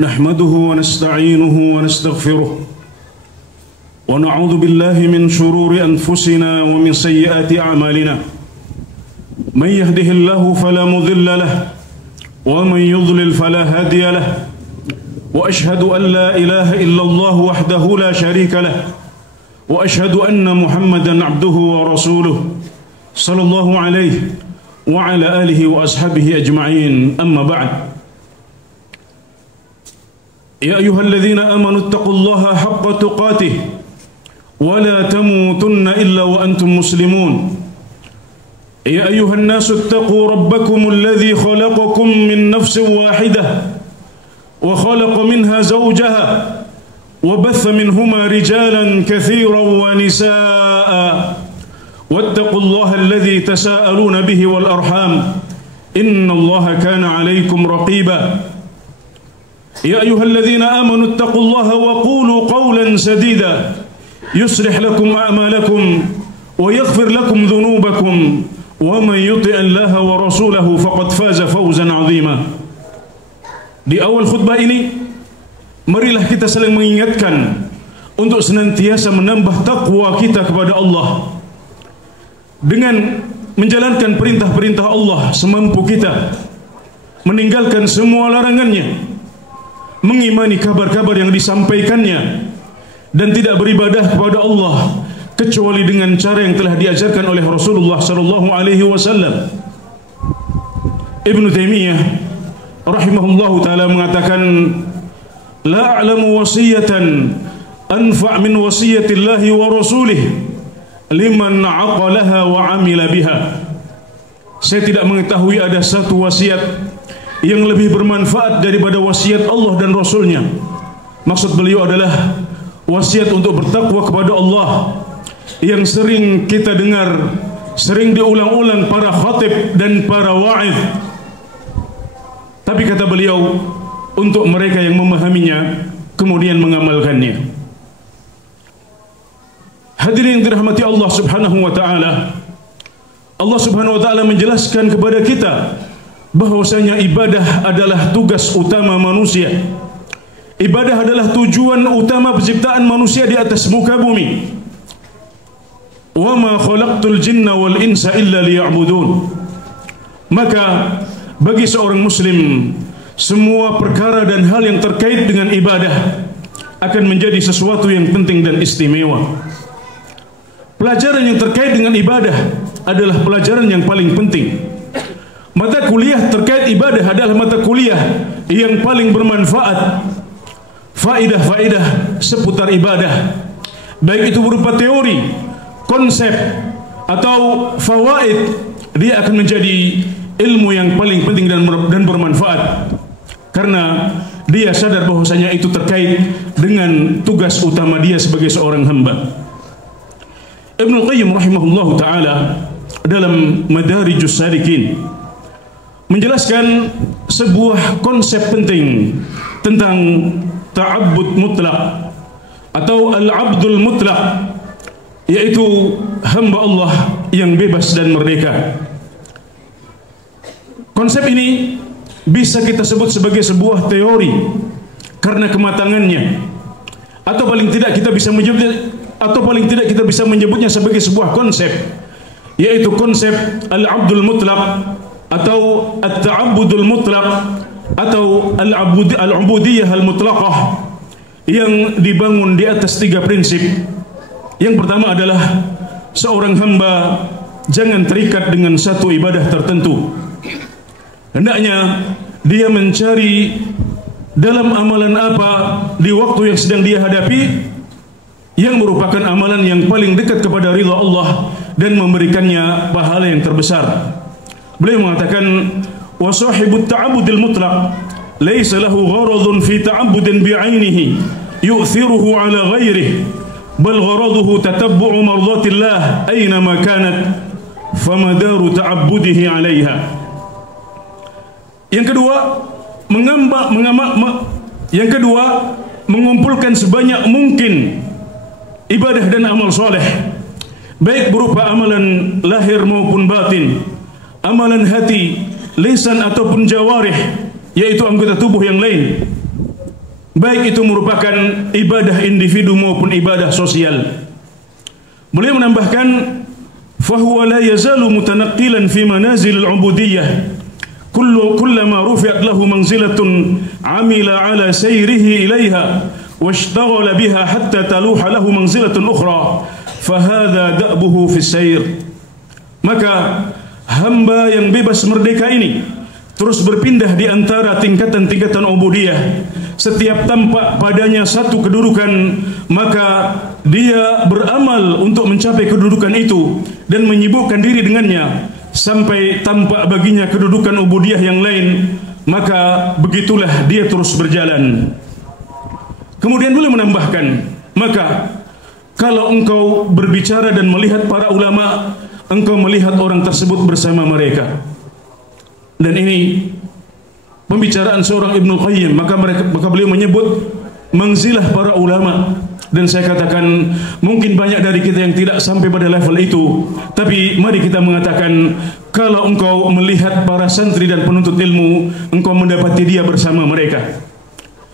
نحمده ونستعينه ونستغفره ونعوذ بالله من شرور أنفسنا ومن سيئات أعمالنا من يهده الله فلا مضل له ومن يضلل فلا هادي له وأشهد أن لا إله إلا الله وحده لا شريك له وأشهد أن محمدا عبده ورسوله صلى الله عليه وعلى آله وأصحابه أجمعين أما بعد يا أيها الذين آمنوا اتقوا الله حق تقاته ولا تموتن إلا وأنتم مسلمون يا أيها الناس اتقوا ربكم الذي خلقكم من نفس واحدة وخلق منها زوجها وبث منهما رجالا كثيرا ونساء واتقوا الله الذي تساءلون به والأرحام إن الله كان عليكم رقيبا يا أيها الذين آمنوا اتقوا الله وقولوا قولا سديدا يصلح لكم أعمالكم ويغفر لكم ذنوبكم ومن يطع الله ورسوله فقد فاز فوزا عظيما. Di awal khutbah ini, marilah kita saling mengingatkan untuk senantiasa menambah takwa kita kepada Allah dengan menjalankan perintah-perintah Allah semampu kita, meninggalkan semua larangannya, mengimani kabar-kabar yang disampaikannya, dan tidak beribadah kepada Allah kecuali dengan cara yang telah diajarkan oleh Rasulullah sallallahu alaihi wasallam. Ibnu Taimiyah rahimahullahu taala mengatakan, la a'lamu wasiyatan anfa' min wasiyatillahi wa rasulih liman 'aqalaha wa 'amila biha. Saya tidak mengetahui ada satu wasiat yang lebih bermanfaat daripada wasiat Allah dan Rasulnya. Maksud beliau adalah wasiat untuk bertakwa kepada Allah yang sering kita dengar, sering diulang-ulang para khatib dan para wa'id. Tapi kata beliau, untuk mereka yang memahaminya kemudian mengamalkannya. Hadirin yang dirahmati Allah subhanahu wa ta'ala, Allah subhanahu wa ta'ala menjelaskan kepada kita bahwasanya ibadah adalah tugas utama manusia. Ibadah adalah tujuan utama penciptaan manusia di atas muka bumi. Wa ma khalaqtul jinna wal insa illa liya'budun. Maka bagi seorang muslim, semua perkara dan hal yang terkait dengan ibadah akan menjadi sesuatu yang penting dan istimewa. Pelajaran yang terkait dengan ibadah adalah pelajaran yang paling penting. Mata kuliah terkait ibadah adalah mata kuliah yang paling bermanfaat. Faedah-faedah seputar ibadah, baik itu berupa teori, konsep, atau fawaid, dia akan menjadi ilmu yang paling penting dan bermanfaat, karena dia sadar bahwasanya itu terkait dengan tugas utama dia sebagai seorang hamba. Ibnu Qayyim rahimahullahu ta'ala dalam Madarijus Salikin menjelaskan sebuah konsep penting tentang ta'abbud mutlak atau al-abdul mutlak, yaitu hamba Allah yang bebas dan merdeka. Konsep ini bisa kita sebut sebagai sebuah teori karena kematangannya, atau paling tidak kita bisa menyebutnya sebagai sebuah konsep, yaitu konsep al-abdul mutlak atau at-ta'abbudul mutlaq atau al-ubudiyah al-mutlaqah, yang dibangun di atas 3 prinsip. Yang pertama adalah seorang hamba jangan terikat dengan satu ibadah tertentu. Hendaknya dia mencari dalam amalan apa di waktu yang sedang dia hadapi yang merupakan amalan yang paling dekat kepada ridha Allah dan memberikannya pahala yang terbesar. Beliau mengatakan, wa sahibut ta'abbudil mutlaq laysa lahu gharadun fi ta'abbudin bi'ainihi yu'thiruhu 'ala ghairihi bal gharaduhu tatabbu'u mardatillah aina ma kanat famadaru ta'abbudihi 'alayha. Yang kedua, mengumpulkan sebanyak mungkin ibadah dan amal soleh, baik berupa amalan lahir maupun batin, amalan hati, lisan ataupun jawarih, yaitu anggota tubuh yang lain. baik itu merupakan ibadah individu maupun ibadah sosial. Beliau menambahkan, fahuwa la yazalu mutanaqqilan fi manazil al-'ubudiyyah kullama rufi'at lahu manzilatun 'amila 'ala sayrihi ilaiha washtaghala biha hatta taluha lahu manzilatun ukhra fahadha da'buhu fi sayr. Maka hamba yang bebas merdeka ini terus berpindah di antara tingkatan-tingkatan ubudiyah. Setiap tampak padanya satu kedudukan, maka dia beramal untuk mencapai kedudukan itu dan menyibukkan diri dengannya sampai tampak baginya kedudukan ubudiyah yang lain, maka begitulah dia terus berjalan. Kemudian beliau menambahkan, maka kalau engkau berbicara dan melihat para ulama, engkau melihat orang tersebut bersama mereka. Dan ini pembicaraan seorang Ibnu Qayyim, maka beliau menyebut manzilah para ulama. Dan saya katakan mungkin banyak dari kita yang tidak sampai pada level itu, tapi mari kita mengatakan, kalau engkau melihat para santri dan penuntut ilmu, engkau mendapati dia bersama mereka.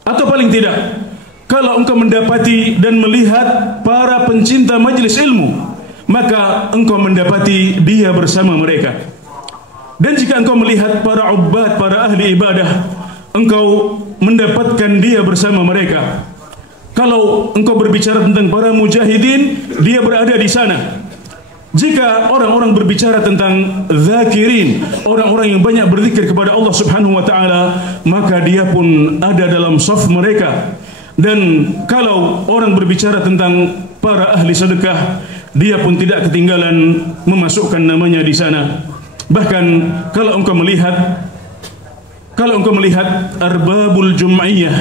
Atau paling tidak, kalau engkau mendapati dan melihat para pencinta majelis ilmu, maka engkau mendapati dia bersama mereka. Dan jika engkau melihat para ubbad, para ahli ibadah, engkau mendapatkan dia bersama mereka. Kalau engkau berbicara tentang para mujahidin, dia berada di sana. Jika orang-orang berbicara tentang zakirin, orang-orang yang banyak berzikir kepada Allah Subhanahu wa taala, maka dia pun ada dalam saf mereka. Dan kalau orang berbicara tentang para ahli sedekah, dia pun tidak ketinggalan memasukkan namanya di sana. Bahkan kalau engkau melihat arbabul jum'iyah,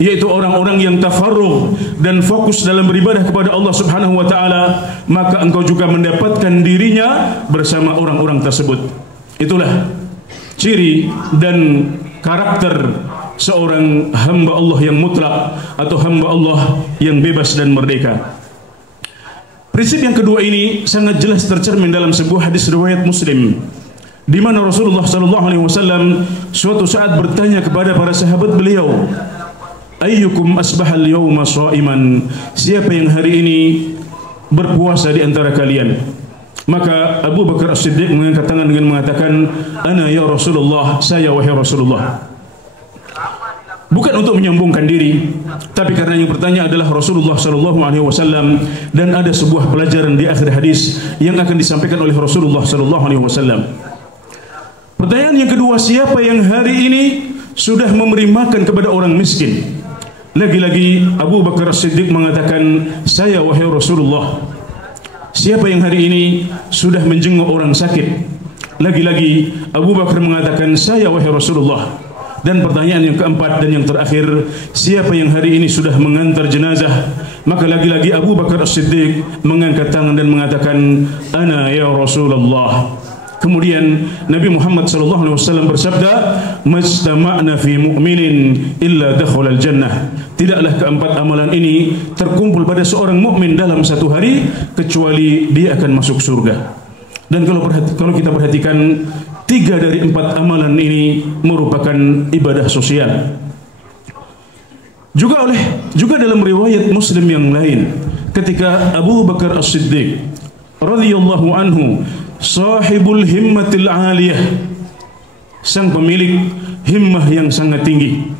yaitu orang-orang yang tafarrugh dan fokus dalam beribadah kepada Allah Subhanahu wa taala, maka engkau juga mendapatkan dirinya bersama orang-orang tersebut. Itulah ciri dan karakter seorang hamba Allah yang mutlak atau hamba Allah yang bebas dan merdeka. Prinsip yang kedua ini sangat jelas tercermin dalam sebuah hadis riwayat Muslim, di mana Rasulullah sallallahu alaihi wasallam suatu saat bertanya kepada para sahabat beliau, ayyukum asbahal yawma sha'iman, siapa yang hari ini berpuasa di antara kalian? Maka Abu Bakar As-Siddiq mengangkat tangan dengan mengatakan, ana ya Rasulullah, saya wahai Rasulullah. Bukan untuk menyombongkan diri, tapi karena yang bertanya adalah Rasulullah sallallahu alaihi wasallam, dan ada sebuah pelajaran di akhir hadis yang akan disampaikan oleh Rasulullah sallallahu alaihi wasallam. Pertanyaan yang kedua, siapa yang hari ini sudah memberi makan kepada orang miskin? Lagi-lagi Abu Bakar As-Siddiq mengatakan, saya wahai Rasulullah. Siapa yang hari ini sudah menjenguk orang sakit? Lagi-lagi Abu Bakar mengatakan, saya wahai Rasulullah. Dan pertanyaan yang keempat dan yang terakhir, siapa yang hari ini sudah mengantar jenazah? Maka lagi-lagi Abu Bakar As-Siddiq mengangkat tangan dan mengatakan, ana ya Rasulullah. Kemudian Nabi Muhammad SAW bersabda, mastama'na fi mu'minin illa dakhalal jannah. Tidaklah keempat amalan ini terkumpul pada seorang mukmin dalam satu hari kecuali dia akan masuk surga. Dan kalau kita perhatikan, 3 dari 4 amalan ini merupakan ibadah sosial. Juga dalam riwayat Muslim yang lain, ketika Abu Bakar As-Siddiq radhiyallahu anhu, sahibul himmatil aliyah, sang pemilik himmah yang sangat tinggi,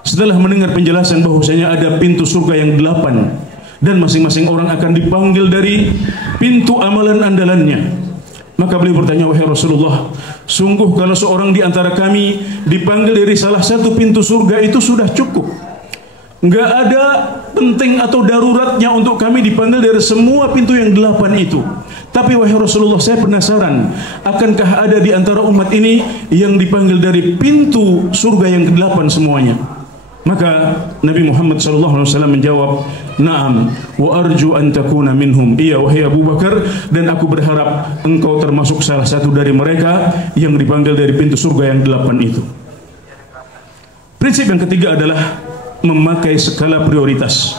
setelah mendengar penjelasan bahwasanya ada pintu surga yang 8 dan masing-masing orang akan dipanggil dari pintu amalan andalannya, maka beliau bertanya, wahai Rasulullah, sungguh kalau seorang di antara kami dipanggil dari salah satu pintu surga itu sudah cukup. Enggak ada penting atau daruratnya untuk kami dipanggil dari semua pintu yang 8 itu. Tapi wahai Rasulullah, saya penasaran, akankah ada di antara umat ini yang dipanggil dari pintu surga yang ke-8 semuanya? Maka Nabi Muhammad SAW menjawab, na'am wa arju an takuna minhum. Iya wahai Abu Bakar, dan aku berharap engkau termasuk salah satu dari mereka yang dipanggil dari pintu surga yang 8 itu. Prinsip yang ketiga adalah memakai skala prioritas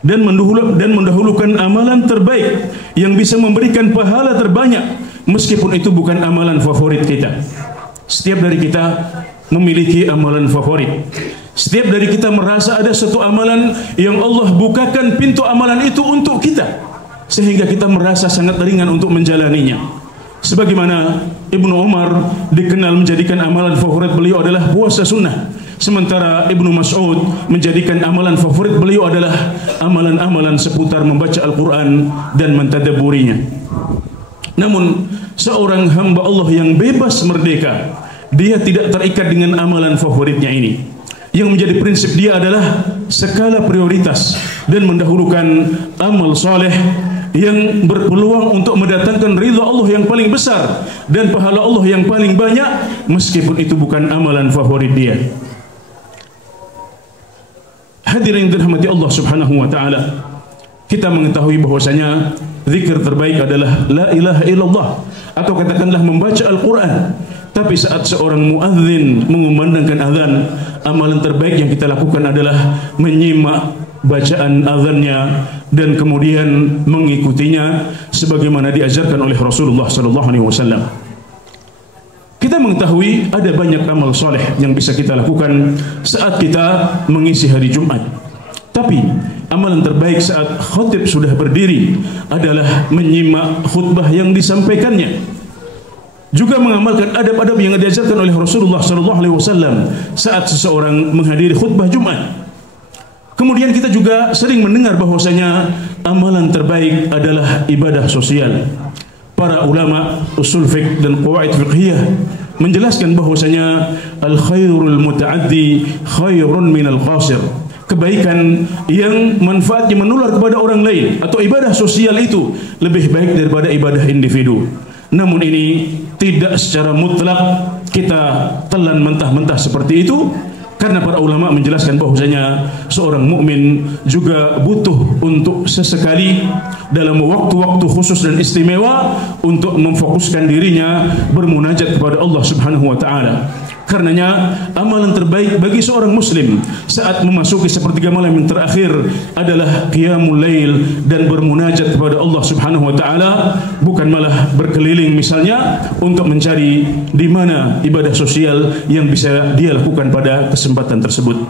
dan mendahulukan amalan terbaik yang bisa memberikan pahala terbanyak, meskipun itu bukan amalan favorit kita. Setiap dari kita memiliki amalan favorit. Setiap dari kita merasa ada satu amalan yang Allah bukakan pintu amalan itu untuk kita, sehingga kita merasa sangat ringan untuk menjalaninya. Sebagaimana Ibnu Umar dikenal menjadikan amalan favorit beliau adalah puasa sunnah, sementara Ibnu Mas'ud menjadikan amalan favorit beliau adalah amalan-amalan seputar membaca Al-Quran dan mentadabburinya. Namun seorang hamba Allah yang bebas merdeka, dia tidak terikat dengan amalan favoritnya ini. Yang menjadi prinsip dia adalah skala prioritas dan mendahulukan amal soleh yang berpeluang untuk mendatangkan ridha Allah yang paling besar dan pahala Allah yang paling banyak, meskipun itu bukan amalan favorit dia. Hadirin dirahmati Allah Subhanahu wa taala, kita mengetahui bahwasanya zikir terbaik adalah la ilaha illallah, atau katakanlah membaca Al-Quran. Tapi saat seorang muadzin mengumandangkan azan, amalan terbaik yang kita lakukan adalah menyimak bacaan azannya dan kemudian mengikutinya sebagaimana diajarkan oleh Rasulullah SAW. Kita mengetahui ada banyak amal soleh yang bisa kita lakukan saat kita mengisi hari Jumat. Tapi amalan terbaik saat khatib sudah berdiri adalah menyimak khutbah yang disampaikannya, juga mengamalkan adab-adab yang diajarkan oleh Rasulullah SAW saat seseorang menghadiri khutbah Jumat. Kemudian kita juga sering mendengar bahwasanya amalan terbaik adalah ibadah sosial. Para ulama usul fiqh dan qawaid fiqhiyah menjelaskan bahwasanya al-khairul muta'addi khairun minal qasir. Kebaikan yang manfaatnya menular kepada orang lain atau ibadah sosial itu lebih baik daripada ibadah individu. Namun ini tidak secara mutlak kita telan mentah-mentah seperti itu, karena para ulama menjelaskan bahwasanya seorang mukmin juga butuh untuk sesekali dalam waktu-waktu khusus dan istimewa untuk memfokuskan dirinya bermunajat kepada Allah Subhanahu wa taala. Karenanya amalan terbaik bagi seorang muslim saat memasuki sepertiga malam yang terakhir adalah qiyamul lail dan bermunajat kepada Allah Subhanahu wa taala, bukan malah berkeliling misalnya untuk mencari di mana ibadah sosial yang bisa dia lakukan pada kesempatan tersebut.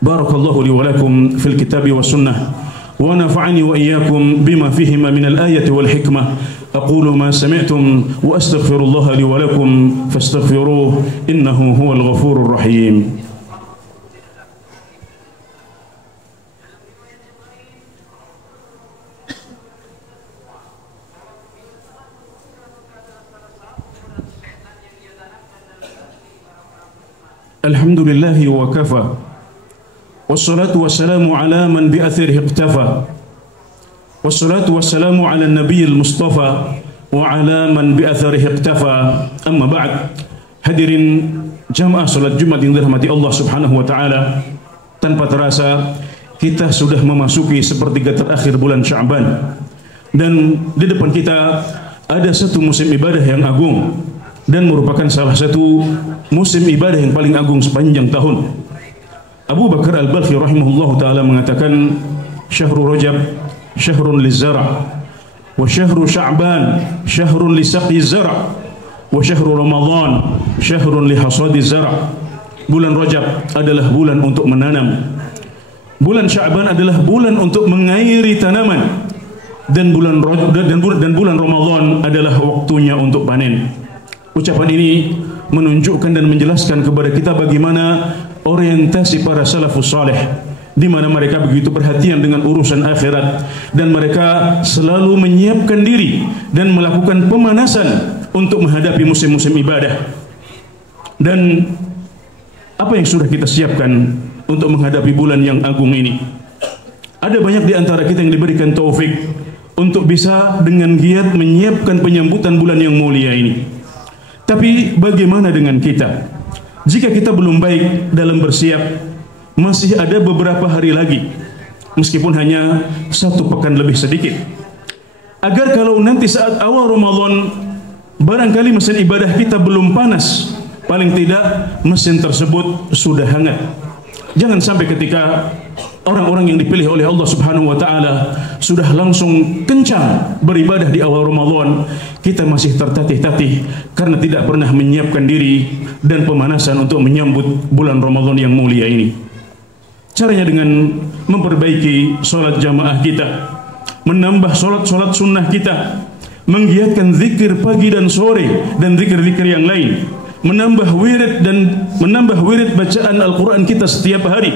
Barakallahu li wa lakum fil kitabi was sunnah wa nafa'ani wa iyyakum bima fihima min al-ayati wal hikmah. أقول ما سمعتم وأستغفر الله لي ولكم فاستغفروه إنه هو الغفور الرحيم. الحمد لله وكفى والصلاة والسلام على من بأثره اقتفى والصلاة والسلام على النبي المصطفى وعلى من بأثره اقتفى. أما بعد, hadirin jamaah salat Jumat yang dirahmati Allah Subhanahu wa taala, tanpa terasa kita sudah memasuki sepertiga terakhir bulan Sya'ban, dan di depan kita ada satu musim ibadah yang agung dan merupakan salah satu musim ibadah yang paling agung sepanjang tahun. Abu Bakar Al-Balkhi rahimahullahu taala mengatakan, syahrul Rajab syahrun lizara' wa syahru Sya'ban syahrun lisaqi zara' wa syahru Ramadan syahrun lihasadi zara'. Bulan Rajab adalah bulan untuk menanam, bulan Sya'ban adalah bulan untuk mengairi tanaman, dan bulan Ramadan adalah waktunya untuk panen. Ucapan ini menunjukkan dan menjelaskan kepada kita bagaimana orientasi para salafus saleh, di mana mereka begitu perhatian dengan urusan akhirat dan mereka selalu menyiapkan diri dan melakukan pemanasan untuk menghadapi musim-musim ibadah. Dan apa yang sudah kita siapkan untuk menghadapi bulan yang agung ini? Ada banyak di antara kita yang diberikan taufik untuk bisa dengan giat menyiapkan penyambutan bulan yang mulia ini. Tapi bagaimana dengan kita? Jika kita belum baik dalam bersiap, masih ada beberapa hari lagi, meskipun hanya 1 pekan lebih sedikit, agar kalau nanti saat awal Ramadan barangkali mesin ibadah kita belum panas, paling tidak mesin tersebut sudah hangat. Jangan sampai ketika orang-orang yang dipilih oleh Allah Subhanahu wa taala sudah langsung kencang beribadah di awal Ramadan, kita masih tertatih-tatih karena tidak pernah menyiapkan diri dan pemanasan untuk menyambut bulan Ramadan yang mulia ini. Caranya dengan memperbaiki sholat jamaah kita, menambah sholat-sholat sunnah kita, menggiatkan zikir pagi dan sore dan zikir-zikir yang lain, menambah wirid bacaan Al-Quran kita setiap hari.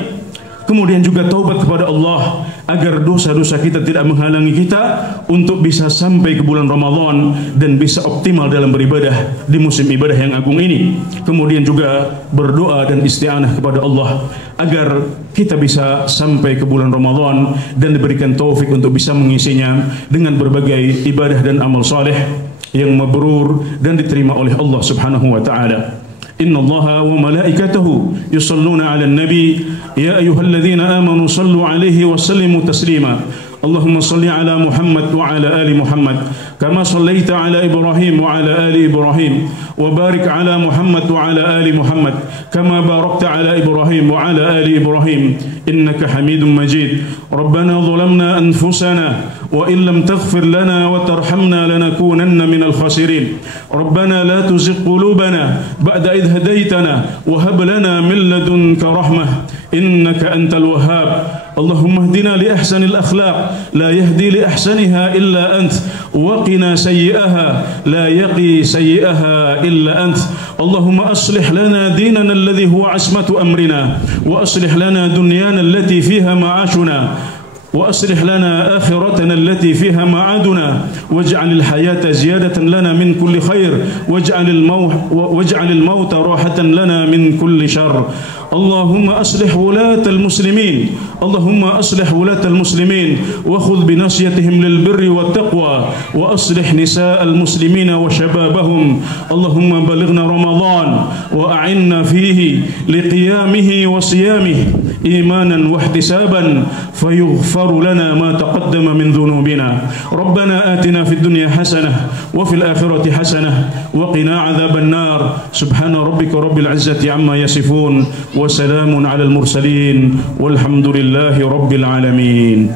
Kemudian juga taubat kepada Allah agar dosa-dosa kita tidak menghalangi kita untuk bisa sampai ke bulan Ramadan dan bisa optimal dalam beribadah di musim ibadah yang agung ini. Kemudian juga berdoa dan isti'anah kepada Allah agar kita bisa sampai ke bulan Ramadan dan diberikan taufik untuk bisa mengisinya dengan berbagai ibadah dan amal saleh yang mabrur dan diterima oleh Allah Subhanahu wa taala. Inna Allah wa malaikatahu yusalluna 'alan nabi ya ayyuhalladzina amanu sallu 'alaihi wa sallimu taslima. Allahumma salli ala Muhammad wa ala ali Muhammad kama sallaita ala Ibrahim wa ala ali Ibrahim wa barik ala Muhammad wa ala ali Muhammad kama barakta ala Ibrahim wa ala ali Ibrahim innaka Hamidum Majid. Rabbana zalamna anfusana wa in lam taghfir lana wa tarhamna lanakunanna minal khasirin. Rabbana la tuzigh qulubana ba'da idh hadaytana wa hab lana min ladunka rahmah innaka antal wahhab. Allahumma ihdina li ahsanil akhlaq لا يهدي لأحسنها إلا أنت وقنا سيئها لا يقي سيئها إلا أنت. اللهم أصلح لنا ديننا الذي هو عصمة أمرنا وأصلح لنا دنيانا التي فيها معاشنا وأصلح لنا آخرتنا التي فيها معادنا واجعل الحياة زيادة لنا من كل خير واجعل الموت راحة لنا من كل شر. اللهم أصلح ولاة المسلمين اللهم أصلح ولاة المسلمين وخذ بناصيتهم للبر والتقوى وأصلح نساء المسلمين وشبابهم. اللهم بلغنا رمضان وأعنا فيه لقيامه وصيامه إيمانا واحتسابا فيغفر لنا ما تقدم من ذنوبنا. ربنا آتنا في الدنيا حسنة وفي الآخرة حسنة وقنا عذاب النار. سبحان ربك رب العزة عما يصفون وسلام على المرسلين والحمد لله رب العالمين.